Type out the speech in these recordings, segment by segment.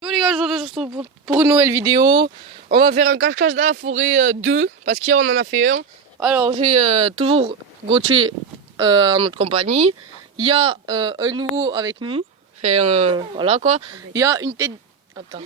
Yo les gars, je vous retrouve pour une nouvelle vidéo. On va faire un cache-cache dans la forêt 2 parce qu'hier on en a fait un. Alors j'ai toujours Gauthier en notre compagnie. Il y a un nouveau avec nous. Voilà quoi. Il y a une tête. Attends.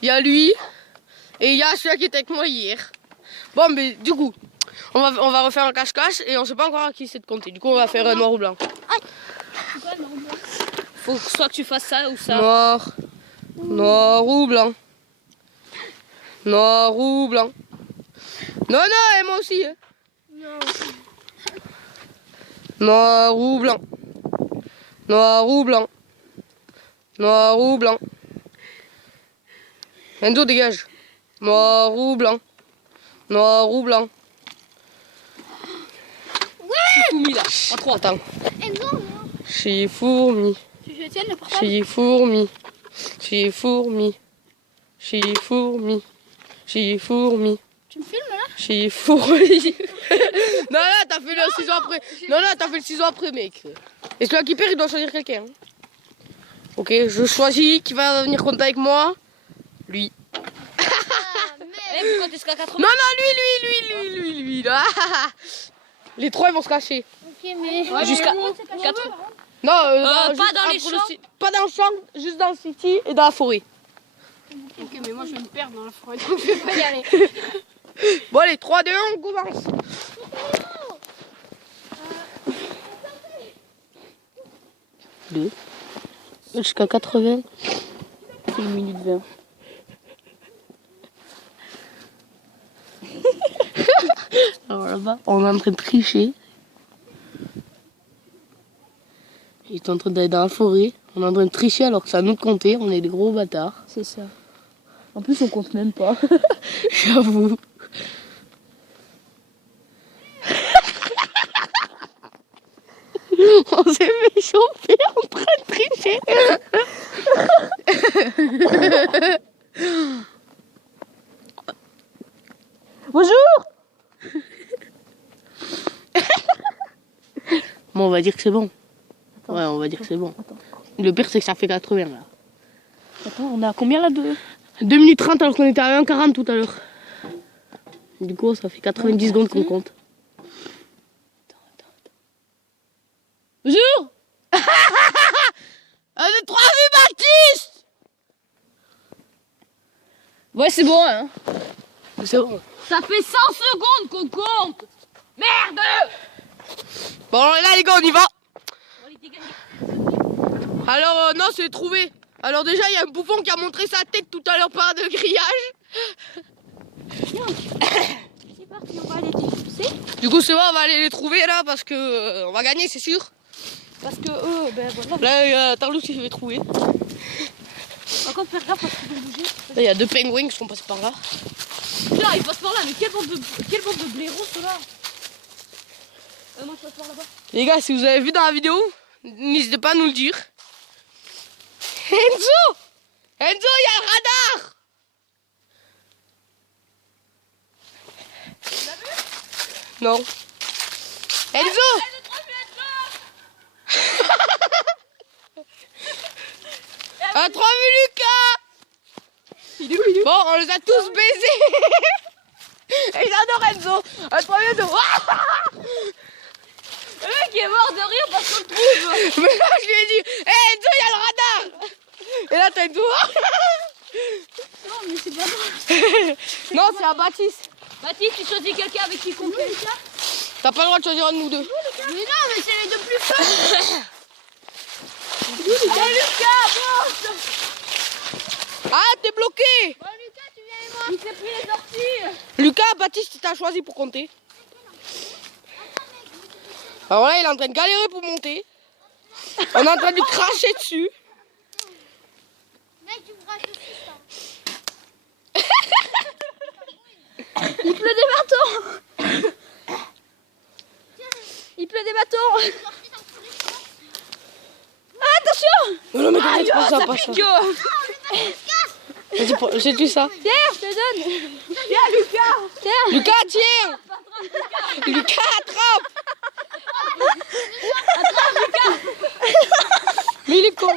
Il y a lui et il y a celui qui était avec moi hier. Bon mais du coup, on va refaire un cache-cache et on sait pas encore à qui c'est de compter. Du coup on va faire un noir ou blanc. C'est quoi, noir ou blanc? Faut que soit que tu fasses ça ou ça. Noir. Noir ou blanc. Noir ou blanc. Non, non, et moi aussi. Hein. Non. Noir ou blanc. Noir ou blanc. Noir ou blanc. Enzo, dégage. Noir ou blanc. Noir ou blanc. C'est fourmi là. En 3. Attends. Enzo, non. Chez fourmi. Tu veux tienne le portable? Chez fourmi. Chez fourmi. Chez fourmi. Chez fourmi. Tu me filmes là? Chez fourmi. Non, là, t'as fait le ciseau après. Non, là, t'as fait le ciseau après, mec. Et celui qui perd, il doit choisir quelqu'un. Ok, je choisis qui va venir compter avec moi. Lui. Eh, vous comptez jusqu'à 80? Non, non, lui, là. Les trois, ils vont se cacher. Ok, mais. Ouais, jusqu'à 80. Non, pas juste dans les entre champs. pas dans le champ, juste dans le city et dans la forêt. Ok, mais moi je vais me perdre dans la forêt, donc je vais pas y aller. Bon, allez, 3, 2, 1, on commence. Deux. Jusqu'à 80. C'est 1 minute 20. Alors là-bas, on est en train de tricher. Il est en train d'aller dans la forêt. On est en train de tricher alors que c'est à nous de compter. On est des gros bâtards. C'est ça. En plus, on compte même pas. J'avoue. On s'est fait chauffer en train de tricher. Bonjour. Bon, on va dire que c'est bon. Attends. Ouais, on va dire que c'est bon. Attends. Le pire, c'est que ça fait 80 là. Attends, on est à combien là de 2 minutes 30 alors qu'on était à 1,40 tout à l'heure. Du coup, ça fait 90 secondes qu'on compte. Bonjour. 1, 2, 3, vu Baptiste. Ouais, c'est bon, hein. C'est bon. Ça fait 100 secondes qu'on compte. Merde. Bon, là les gars, on y va. Alors, non, c'est trouvé. Alors déjà, il y a un bouffon qui a montré sa tête tout à l'heure par de grillage. C'est parti, on va aller défoncer. Du coup, c'est bon, on va aller les trouver là parce que on va gagner, c'est sûr. Parce que eux, ben voilà. Là, Tarlous, il va trouver. Par contre, faire gaffe parce qu'ils vont bouger. Là, il y a 2 pingouins qui sont passés par là. Putain, ils passent par là, mais quelle bande de blaireaux ceux-là. Moi, je passe par là-bas. Les gars, si vous avez vu dans la vidéo, n'hésitez pas à nous le dire. Enzo, il y a le radar. Non. Enzo. Un 3 Lucas. Il est où, il est où? Bon, on les a tous baisés. Et j'adore Enzo. Un 3 de. Le mec est mort de rire parce qu'on le trouve. Mais là, je lui ai dit, hé Enzo, il y a le radar. Et là, t'as Enzo. Non, mais c'est pas drôle. Non, c'est à Baptiste. Baptiste, tu choisis quelqu'un avec qui compter. T'as pas le droit de choisir un de nous deux. Mais non, mais c'est les deux plus forts. Allez, Lucas, avance. Ah, t'es bloqué. Bon, Lucas, tu viens avec moi. Il s'est pris les orties. Lucas, Baptiste, t'as choisi pour compter. Alors là, il est en train de galérer pour monter. On est en train de lui cracher dessus. Mec, tu me craches aussi, ça. Il pleut des bâtons. Il pleut des bâtons. Ah, attention. Non, non, mais pas ça, pas ça. pique. Vas-y, c'est tu ça. Tiens, je te donne. Tiens, Lucas. Tiens. Lucas, tiens. Lucas, attrape. Attrape, Lucas. Mais il est con.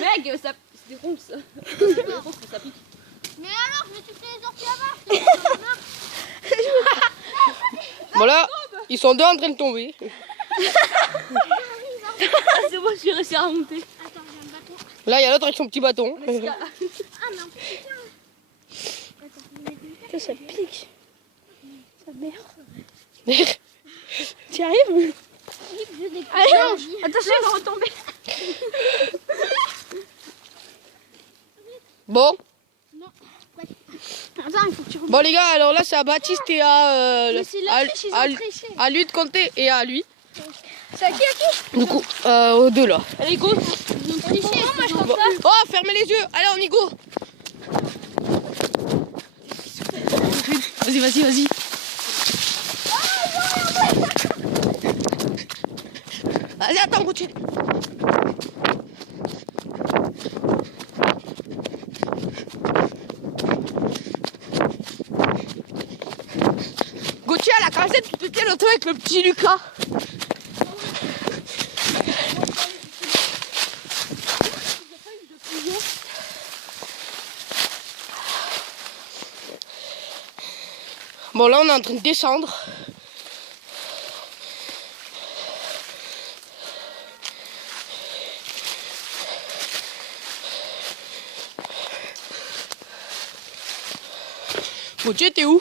Mec, que ça... C'est des ronces. C'est des ronces que ça pique. Mais alors, je vais tuer les orties avant. Voilà, ils sont deux en train de tomber. C'est bon, je suis réussi à remonter. Attends, j'ai un bâton. Là, il y a l'autre avec son petit bâton. Ah, mais en plus, Putain, ça pique. Sa mère. Tu y arrives? allez, non. Attention, elle va retomber. Bon. Attends, il faut que tu remontes. Bon les gars, alors là c'est à Baptiste et Mais c'est la triche, ils ont triché. à lui de compter et à lui. C'est à qui, Du coup, aux deux là. Allez, go. Ils ont triché. Moi, je Bon. Oh, fermez les yeux. Allez, on y go. Vas-y, vas-y, vas-y. Allez, attends, Gauthier. Gauthier à la casette, tu te tiens le toit avec le petit Lucas. Bon, là on est en train de descendre. Gauthier, t'es où?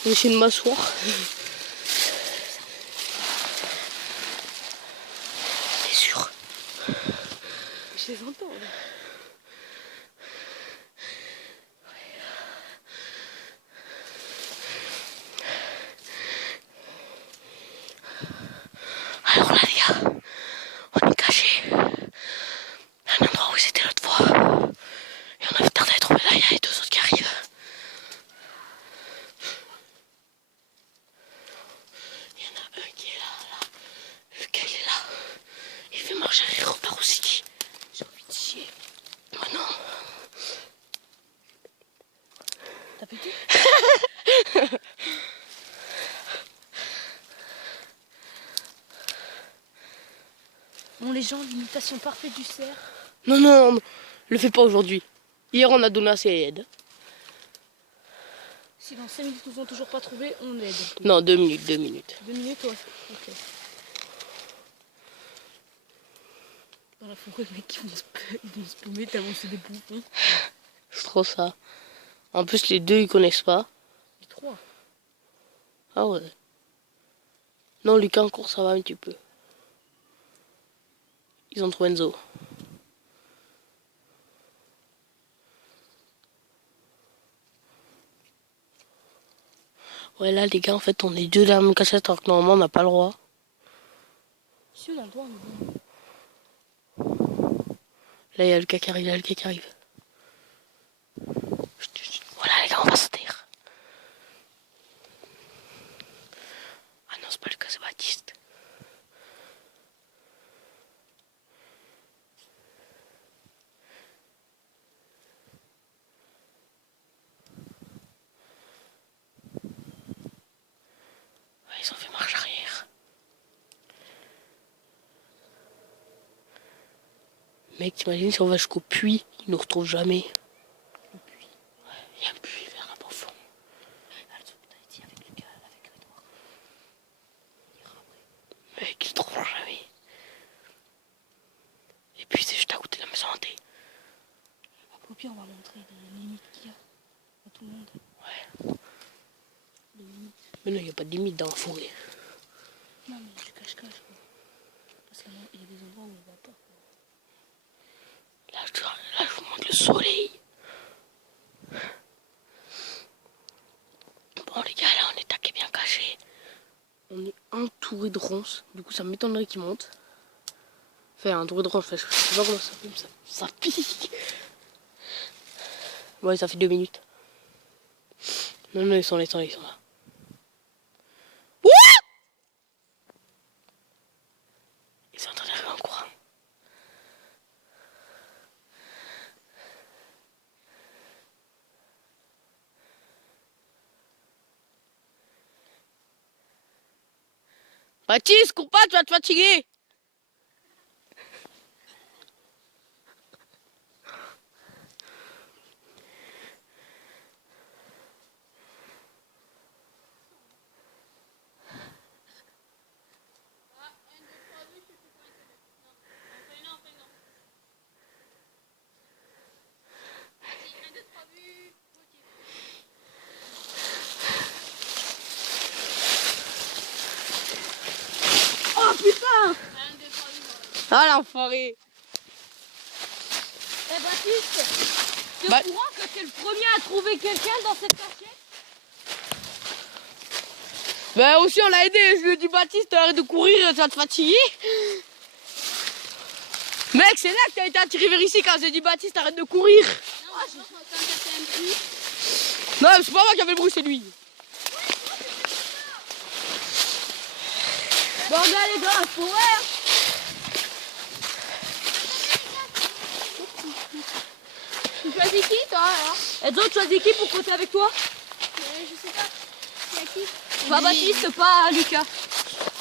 Je vais essayer de m'asseoir. T'es sûr? Je les entends. Là. Alors là les gars, on est caché à un endroit où c'était l'autre fois. Et on avait tardé à trouver là, il y a les deux autres qui arrivent. Il y en a un qui est là. Vu qu'elle est là, il fait marcher et il repart aussi. J'ai envie de chier. Oh non. T'as pété? Bon, les gens, l'imitation parfaite du cerf. Non, non, non, le fais pas aujourd'hui. Hier on a donné assez d'aide. Si dans 5 minutes nous n'ont toujours pas trouvé, on aide. Non, 2 minutes, 2 minutes. 2 minutes, ouais. Ok. Dans la forêt, les mecs, ils vont se paumer tellement c'est des bouffons. C'est trop ça. En plus les deux ils connaissent pas. Les 3. Ah ouais. Non, Lucas encore ça va un petit peu. Ils ont trouvé Enzo. Ouais là les gars en fait on est deux dans la même cassette alors que normalement on n'a pas le droit. Si on a le droit, mais bon. Là il y a Lucas qui arrive, il y a Lucas qui arrive. Chut. Voilà les gars on va se taire. Ah non c'est pas Lucas, c'est Baptiste. Ils ont fait marche arrière. Mec, t'imagines si on va jusqu'au puits, ils nous retrouvent jamais. Le puits. Ouais, il y a un puits vers là au fond. Ah, le truc que t'as dit avec Lucas, avec Edouard. On ira après. Mec, ils ne trouveront jamais. Et puis c'est juste à côté de la maison hantée. Après, au pire, on va montrer les limites qu'il y a à tout le monde. Ouais. Les limites. Mais non, il n'y a pas de limite dans la forêt. Non, mais du cache-cache, quoi. Parce qu'il y a des endroits où on va pas, quoi. Là, je vous montre le soleil. Bon, les gars, là, on est taqué bien caché. On est entouré de ronces. Du coup, ça m'étonnerait qu'ils montent. Enfin, entouré de ronces, je sais pas comment ça fait, mais ça pique. Ouais, ça fait 2 minutes. Non, non, ils sont là. Ouah! Ils sont en train d'arriver en courant. Baptiste, cours pas, tu vas te fatiguer. Oh putain! Ah l'enfoiré. Eh Baptiste, t'es Bah- au courant que t'es le premier à trouver quelqu'un dans cette cachette? Ben aussi on l'a aidé, je lui ai dit Baptiste arrête de courir, tu vas te fatiguer. Mec c'est là que t'as été attiré vers ici quand j'ai dit Baptiste arrête de courir. Non c'est pas moi qui avais le bruit, c'est lui. Bon on est allé dans la forêt. Tu choisis qui, toi, alors? Et toi tu choisis qui pour côté avec toi? Je sais pas. C'est à qui? Pas Baptiste, pas Lucas.